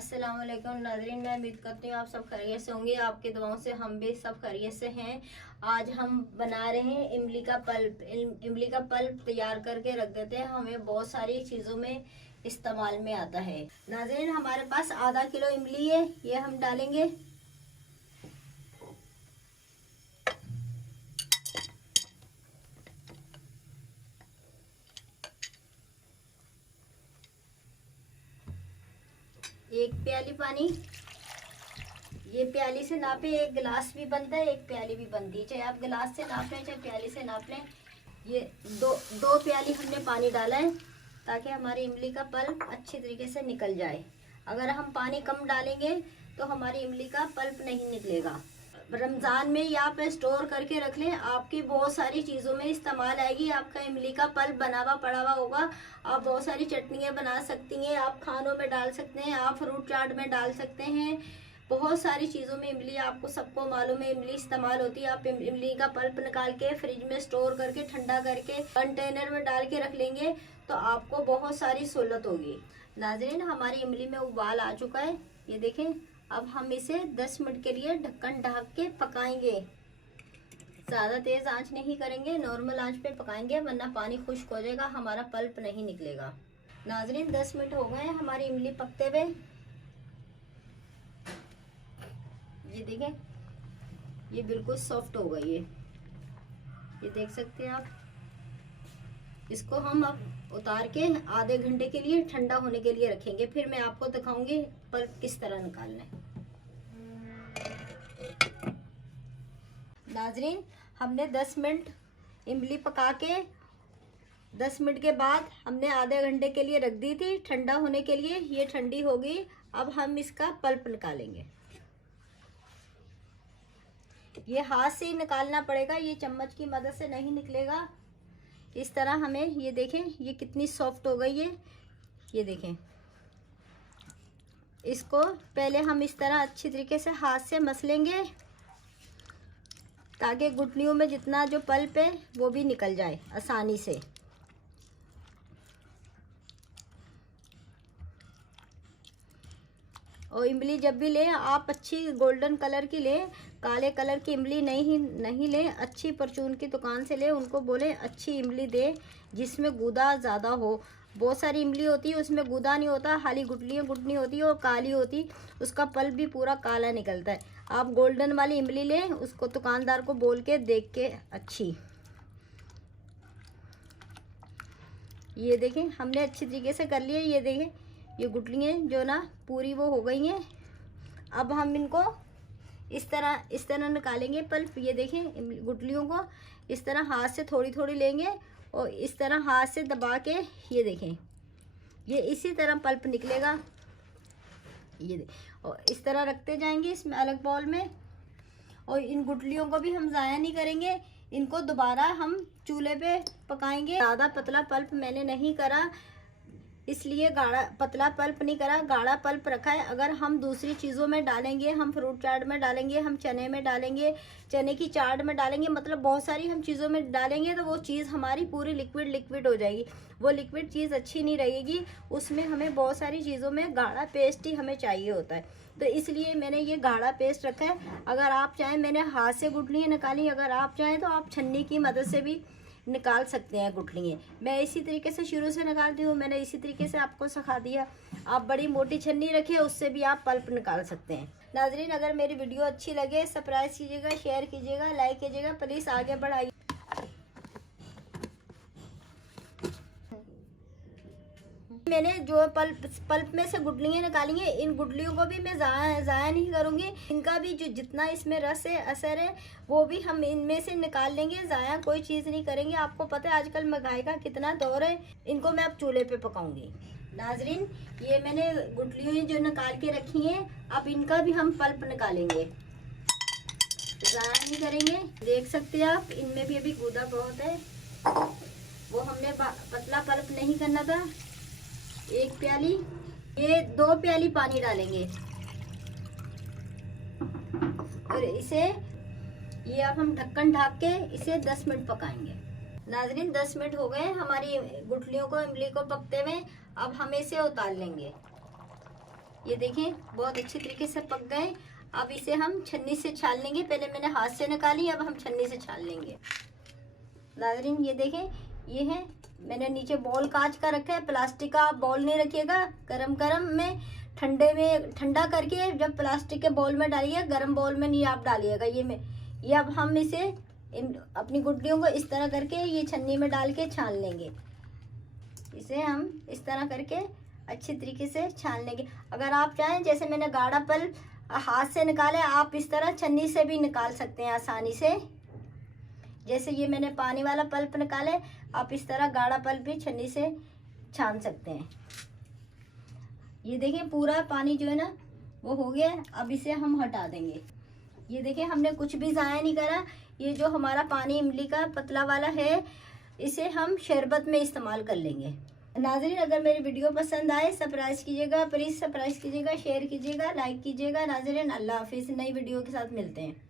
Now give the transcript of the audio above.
अस्सलाम वालेकुम नाज़रीन, मैं उम्मीद करती हूँ आप सब खैरियत से होंगे। आपकी दुआओं से हम भी सब खैरियत से हैं। आज हम बना रहे हैं इमली का पल्प। इमली का पल्प तैयार करके रख देते हैं, हमें बहुत सारी चीज़ों में इस्तेमाल में आता है। नाज़रीन, हमारे पास आधा किलो इमली है, ये हम डालेंगे। एक प्याली पानी, ये प्याली से नापे, एक गिलास भी बनता है, एक प्याली भी बनती है। चाहे आप गिलास से नाप लें, चाहे प्याली से नाप लें। ये दो प्याली हमने पानी डाला है ताकि हमारी इमली का पल्प अच्छी तरीके से निकल जाए। अगर हम पानी कम डालेंगे तो हमारी इमली का पल्प नहीं निकलेगा। रमज़ान में या आप स्टोर करके रख लें, आपकी बहुत सारी चीज़ों में इस्तेमाल आएगी। आपका इमली का पल्प बना हुआ पड़ा हुआ होगा, आप बहुत सारी चटनियाँ बना सकती हैं, आप खानों में डाल सकते हैं, आप फ्रूट चाट में डाल सकते हैं। बहुत सारी चीज़ों में इमली, आपको सबको मालूम है इमली इस्तेमाल होती है। आप इमली का पल्प निकाल के फ्रिज में स्टोर करके ठंडा करके कंटेनर में डाल के रख लेंगे तो आपको बहुत सारी सहूलत होगी। नाज़रीन, हमारी इमली में उबाल आ चुका है, ये देखें। अब हम इसे 10 मिनट के लिए ढक्कन ढक के पकाएंगे। ज़्यादा तेज़ आंच नहीं करेंगे, नॉर्मल आंच पे पकाएंगे, वरना पानी खुश्क हो जाएगा, हमारा पल्प नहीं निकलेगा। नाज़रीन, 10 मिनट हो गए हमारी इमली पकते हुए। ये देखें, ये बिल्कुल सॉफ्ट हो गई है, ये देख सकते हैं आप। इसको हम अब उतार के आधे घंटे के लिए ठंडा होने के लिए रखेंगे, फिर मैं आपको दिखाऊंगी पल्प किस तरह निकालना है। नाज़रीन, हमने 10 मिनट इमली पका के 10 मिनट के बाद हमने आधे घंटे के लिए रख दी थी ठंडा होने के लिए। ये ठंडी हो गई, अब हम इसका पल्प निकालेंगे। ये हाथ से ही निकालना पड़ेगा, ये चम्मच की मदद से नहीं निकलेगा। इस तरह हमें, ये देखें ये कितनी सॉफ्ट हो गई है, ये देखें। इसको पहले हम इस तरह अच्छी तरीके से हाथ से मसलेंगे ताकि गुठलियों में जितना जो पल्प है वो भी निकल जाए आसानी से। और इमली जब भी लें आप अच्छी गोल्डन कलर की लें, काले कलर की इमली नहीं लें। अच्छी परचून की दुकान से लें, उनको बोलें अच्छी इमली दे जिसमें गूदा ज़्यादा हो। बहुत सारी इमली होती है उसमें गूदा नहीं होता, खाली गुठलियाँ गुठनी होती है और काली होती, उसका पल्प भी पूरा काला निकलता है। आप गोल्डन वाली इमली लें, उसको दुकानदार को बोल के देख के अच्छी। ये देखें हमने अच्छी तरीके से कर लिया। ये देखें ये गुठलियाँ जो ना पूरी वो हो गई हैं। अब हम इनको इस तरह निकालेंगे पल्प। ये देखें गुठलियों को इस तरह हाथ से थोड़ी थोड़ी लेंगे और इस तरह हाथ से दबा के, ये देखें ये इसी तरह पल्प निकलेगा। ये और इस तरह रखते जाएंगे इसमें अलग बाउल में। और इन गुठलियों को भी हम ज़ाया नहीं करेंगे, इनको दोबारा हम चूल्हे पे पकाएंगे। ज़्यादा पतला पल्प मैंने नहीं करा, इसलिए गाढ़ा पतला पल्प नहीं करा, गाढ़ा पल्प रखा है। अगर हम दूसरी चीज़ों में डालेंगे, हम फ्रूट चाट में डालेंगे, हम चने में डालेंगे, चने की चाट में डालेंगे, मतलब बहुत सारी हम चीज़ों में डालेंगे तो वो चीज़ हमारी पूरी लिक्विड हो जाएगी। वो लिक्विड चीज़ अच्छी नहीं रहेगी, उसमें हमें बहुत सारी चीज़ों में गाढ़ा पेस्ट ही हमें चाहिए होता है। तो इसलिए मैंने ये गाढ़ा पेस्ट रखा है। अगर आप चाहें, मैंने हाथ से गुठलियाँ निकाली, अगर आप चाहें तो आप छन्नी की मदद से भी निकाल सकते हैं गुठलियाँ। मैं इसी तरीके से शुरू से निकालती हूँ, मैंने इसी तरीके से आपको सिखा दिया। आप बड़ी मोटी छन्नी रखिए, उससे भी आप पल्प निकाल सकते हैं। नाज़रीन, अगर मेरी वीडियो अच्छी लगे सब्सक्राइब कीजिएगा, शेयर कीजिएगा, लाइक कीजिएगा, प्लीज़ आगे बढ़ाइए। मैंने जो पल्प में से गुठलियाँ निकाली हैं, इन गुठलियों को भी मैं ज़ाया नहीं करूँगी। इनका भी जो जितना इसमें रस है, असर है, वो भी हम इनमें से निकाल लेंगे। ज़ाया कोई चीज़ नहीं करेंगे। आपको पता है आजकल महंगाई का कितना दौर है। इनको मैं अब चूल्हे पे पकाऊंगी। नाज़रीन, ये मैंने गुठलियाँ जो निकाल के रखी हैं, अब इनका भी हम पल्प निकालेंगे, ज़ाया नहीं करेंगे। देख सकते हैं आप, इनमें भी अभी गूदा बहुत है, वो हमने पतला पल्प नहीं करना था। एक प्याली, ये 2 प्याली पानी डालेंगे और इसे ये अब हम ढक्कन ढक के इसे 10 मिनट पकाएंगे। नाज़रीन, 10 मिनट हो गए हमारी गुठलियों को, इमली को पकते हुए। अब हम इसे उतार लेंगे। ये देखें बहुत अच्छी तरीके से पक गए। अब इसे हम छन्नी से छान लेंगे। पहले मैंने हाथ से निकाली, अब हम छन्नी से छान लेंगे। नाज़रीन ये देखें, ये है, मैंने नीचे बॉल कांच का रखा है, प्लास्टिक का बॉल नहीं रखिएगा। गरम में ठंडे में ठंडा करके जब प्लास्टिक के बॉल में डालिए, गरम बॉल में नहीं आप डालिएगा। ये अब हम इसे अपनी गुटलियों को इस तरह करके ये छन्नी में डाल के छान लेंगे। इसे हम इस तरह करके अच्छी तरीके से छान लेंगे। अगर आप चाहें, जैसे मैंने गाढ़ा पल्प हाथ से निकाले, आप इस तरह छन्नी से भी निकाल सकते हैं आसानी से। जैसे ये मैंने पानी वाला पल्प निकाले, आप इस तरह गाढ़ा पल्प भी छन्नी से छान सकते हैं। ये देखिए पूरा पानी जो है ना वो हो गया। अब इसे हम हटा देंगे। ये देखिए हमने कुछ भी ज़ाया नहीं करा। ये जो हमारा पानी इमली का पतला वाला है, इसे हम शरबत में इस्तेमाल कर लेंगे। नाज़रीन अगर मेरी वीडियो पसंद आए सब्सक्राइब कीजिएगा, प्लीज़ सब्सक्राइब कीजिएगा, शेयर कीजिएगा, लाइक कीजिएगा। नाज़रीन अल्लाह हाफिज़, नई वीडियो के साथ मिलते हैं।